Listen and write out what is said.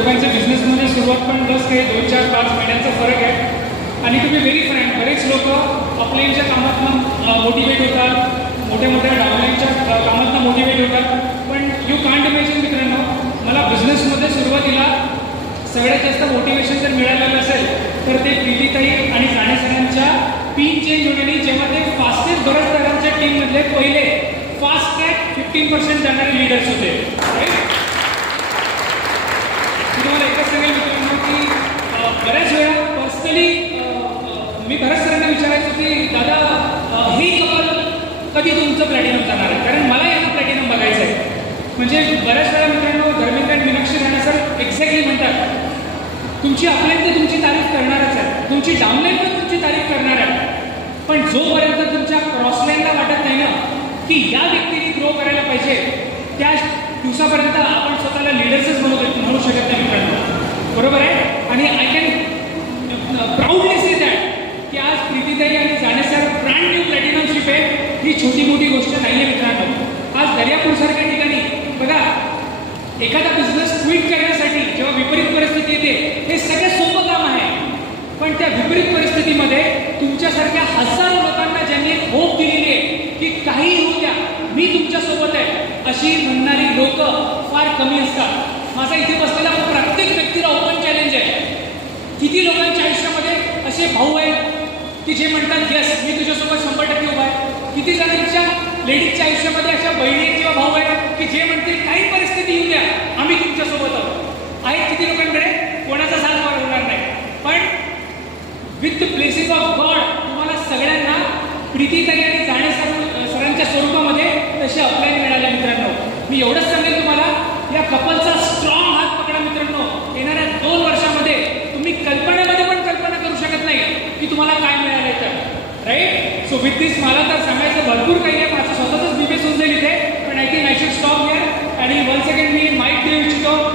दोघांच्या बिझनेसमध्ये सुरुवात पण बस काही 2, 4, 5 महिन्यांचा फरक आहे आणि तुम्ही व्हेरी फ्रँक. बरेच लोक अपलाईनच्या कामातनं मोटिवेट होतात, मोठ्या मोठ्या डाउनलाईनच्या कामातनं मोटिवेट होतात. पण यू कांट इमॅजिन मित्रांनो, मला बिझनेसमध्ये सुरुवातीला सगळ्यात जास्त मोटिवेशन जर मिळालेलं असेल तर ते प्रीतीताई आणि जाणे सरांच्या टीम चेंज होण्याने, जेव्हा ते फास्टेस्ट बऱ्याच प्रकारच्या टीममधले पहिले फास्ट ट्रॅक 15% जाणारे लीडर्स होते. राईट. मी तुम्हाला एकच सांगेल मित्रांनो की बऱ्याच वेळा पर्सनली मी बऱ्याच सरांना विचारायचो की दादा हे कपल कधी तुमचं प्लॅटिनम जाणार आहे, कारण मला यांना प्लॅटिनम बघायचं आहे. म्हणजे बऱ्याच वेळा मित्रांनो धर्मेंद्र आणि मीनाक्षी राणा सर एक्झॅक्टली म्हणतात तुमची अपलाईन तर तुमची तारीफ करणारच आहे, तुमची डाउनलाईन पण तुमची तारीफ करणार आहे, पण जोपर्यंत तुमच्या क्रॉसलाईनला वाटत नाही ना की या व्यक्तीने ग्रो करायला पाहिजे, त्या दिवसापर्यंत आपण स्वतःला लिडर्सच म्हणू शकत नाही मित्रांनो. बरोबर आहे. आणि I can proudly say that की आज प्रीतीताई आणि जाणे सर ब्रँड न्यू प्लॅटिनमशिप आहे. ही छोटी मोठी गोष्ट नाही आहे मित्रांनो. आज दर्यापूरसारख्या ठिकाणी बघा, एखादा बिझनेस क्विट करण्यासाठी जेव्हा विपरीत परिस्थिती येते हे सगळ्यात सोपं काम आहे, पण त्या विपरीत परिस्थितीमध्ये तुमच्यासारख्या हजारो लोकांना ज्यांनी होप दिलेली आहे की काही होऊ द्या, मी तुमच्यासोबत आहे, अशी म्हणणारी लोक फार कमी असतात. माझा इथे बसलेला प्रत्येक व्यक्तीला ओपन चॅलेंज आहे. किती लोकांच्या आयुष्यामध्ये असे भाऊ आहेत की जे म्हणतात यस मी तुझ्यासोबत 100% उभा आहे. किती जणांच्या लेडीजच्या आयुष्यामध्ये अशा बहिणी किंवा भाऊ आहेत की जे म्हणतील काही परिस्थिती येऊ द्या आम्ही तुमच्यासोबत आहोत. आहेत किती लोकांकडे, कोणाचा साथ होणार नाही. पण with the blessing of God तुम्हाला सगळ्यांना प्रीतीताई आणि जाणे सरांच्या स्वरूपामध्ये तसे अपलाईन मिळाले मित्रांनो. मी एवढंच सांगेन तुम्हाला, या कपलचा स्ट्रॉंग हात पकडा मित्रांनो. येणाऱ्या 2 वर्षामध्ये तुम्ही कल्पनेमध्ये पण कल्पना करू शकत नाही की तुम्हाला काय मिळाले तर. राईट. सो विथ दिस मला तर सांगायचं भरपूर काही आहे, माझं स्वतःच डिबेट होऊन जाईल इथे, पण I think I should stop here. आणि वन्स अगेन मी माईक देऊ इच्छितो